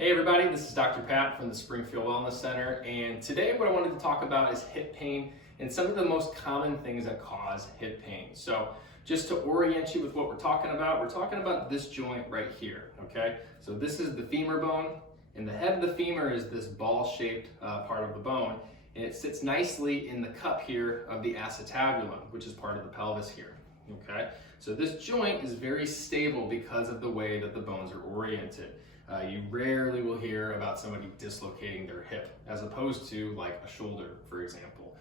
Hey everybody, this is Dr. Pat from the Springfield Wellness Center, and today what I wanted to talk about is hip pain and some of the most common things that cause hip pain. So just to orient you with what we're talking about this joint right here, okay? So this is the femur bone, and the head of the femur is this ball-shaped part of the bone, and it sits nicely in the cup here of the acetabulum, which is part of the pelvis here, okay? So this joint is very stable because of the way that the bones are oriented. You rarely will hear about somebody dislocating their hip as opposed to like a shoulder, for example.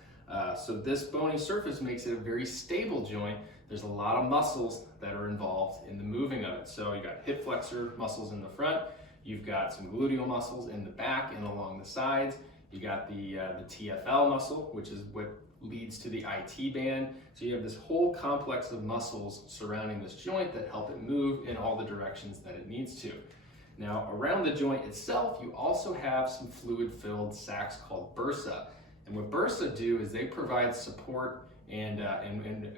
So this bony surface makes it a very stable joint. There's a lot of muscles that are involved in the moving of it. So you got hip flexor muscles in the front, you've got some gluteal muscles in the back and along the sides. You got the TFL muscle, which is what leads to the IT band. So you have this whole complex of muscles surrounding this joint that help it move in all the directions that it needs to. Now, around the joint itself, you also have some fluid-filled sacs called bursa. And what bursa do is they provide support and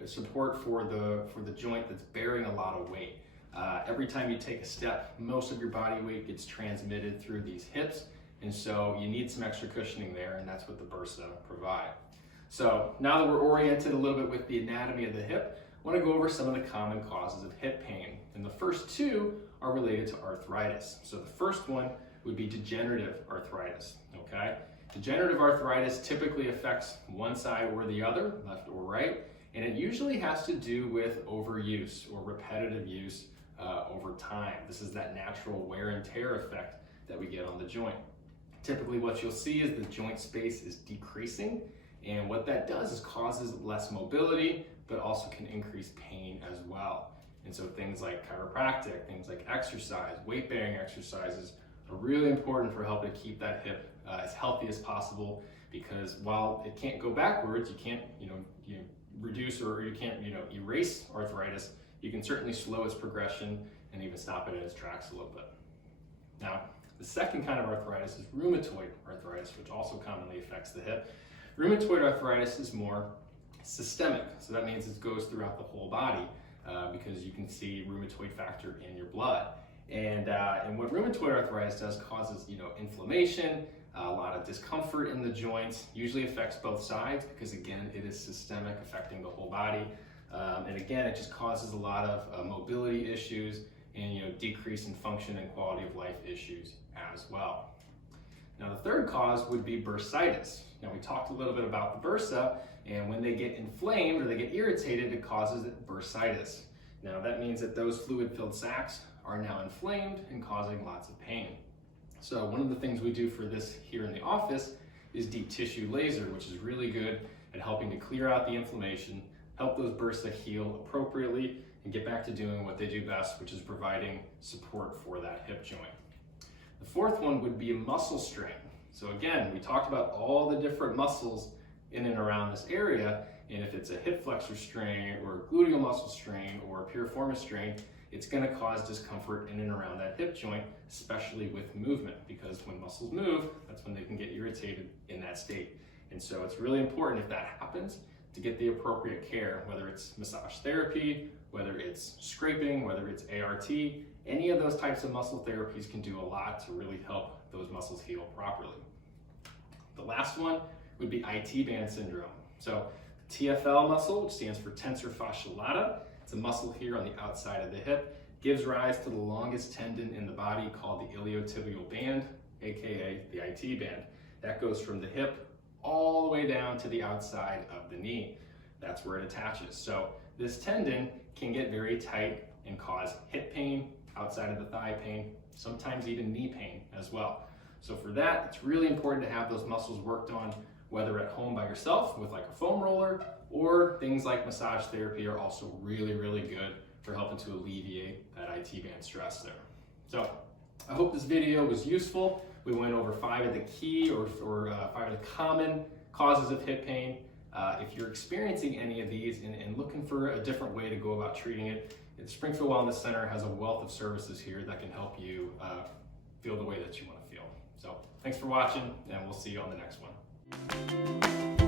support for the joint that's bearing a lot of weight. Every time you take a step, most of your body weight gets transmitted through these hips, and so you need some extra cushioning there, and that's what the bursa provide. So now that we're oriented a little bit with the anatomy of the hip, I want to go over some of the common causes of hip pain. And the first two are related to arthritis. So the first one would be degenerative arthritis, okay? Degenerative arthritis typically affects one side or the other, left or right, and it usually has to do with overuse or repetitive use over time. This is that natural wear and tear effect that we get on the joint. Typically what you'll see is the joint space is decreasing, and what that does is causes less mobility, but also can increase pain as well. And so things like chiropractic, things like exercise, weight-bearing exercises are really important for helping to keep that hip as healthy as possible, because while it can't go backwards, you can't reduce or you can't erase arthritis, you can certainly slow its progression and even stop it in its tracks a little bit. Now, the second kind of arthritis is rheumatoid arthritis, which also commonly affects the hip. Rheumatoid arthritis is more systemic, so that means it goes throughout the whole body. Because you can see rheumatoid factor in your blood. And what rheumatoid arthritis does causes inflammation, a lot of discomfort in the joints, usually affects both sides because again, it is systemic, affecting the whole body. And again, it just causes a lot of mobility issues and decrease in function and quality of life issues as well. Now the third cause would be bursitis. Now we talked a little bit about the bursa, and when they get inflamed or they get irritated, it causes bursitis. Now that means that those fluid-filled sacs are now inflamed and causing lots of pain. So one of the things we do for this here in the office is deep tissue laser, which is really good at helping to clear out the inflammation, help those bursa heal appropriately, and get back to doing what they do best, which is providing support for that hip joint. The fourth one would be a muscle strain. So again, we talked about all the different muscles in and around this area, and if it's a hip flexor strain or a gluteal muscle strain or a piriformis strain, it's going to cause discomfort in and around that hip joint, especially with movement, because when muscles move, that's when they can get irritated in that state. And so it's really important if that happens to get the appropriate care, whether it's massage therapy, whether it's scraping, whether it's ART. Any of those types of muscle therapies can do a lot to really help those muscles heal properly. The last one would be IT band syndrome. So TFL muscle, which stands for tensor fasciae lata, it's a muscle here on the outside of the hip, gives rise to the longest tendon in the body called the iliotibial band, aka the IT band. That goes from the hip all the way down to the outside of the knee. That's where it attaches. So this tendon can get very tight and cause hip pain, outside of the thigh pain, sometimes even knee pain as well. So for that, it's really important to have those muscles worked on, whether at home by yourself with like a foam roller, or things like massage therapy are also really, really good for helping to alleviate that IT band stress there. So I hope this video was useful. We went over 5 of the key or 5 of the common causes of hip pain. If you're experiencing any of these and looking for a different way to go about treating it, the Springfield Wellness Center has a wealth of services here that can help you feel the way that you want to feel. So thanks for watching, and we'll see you on the next one.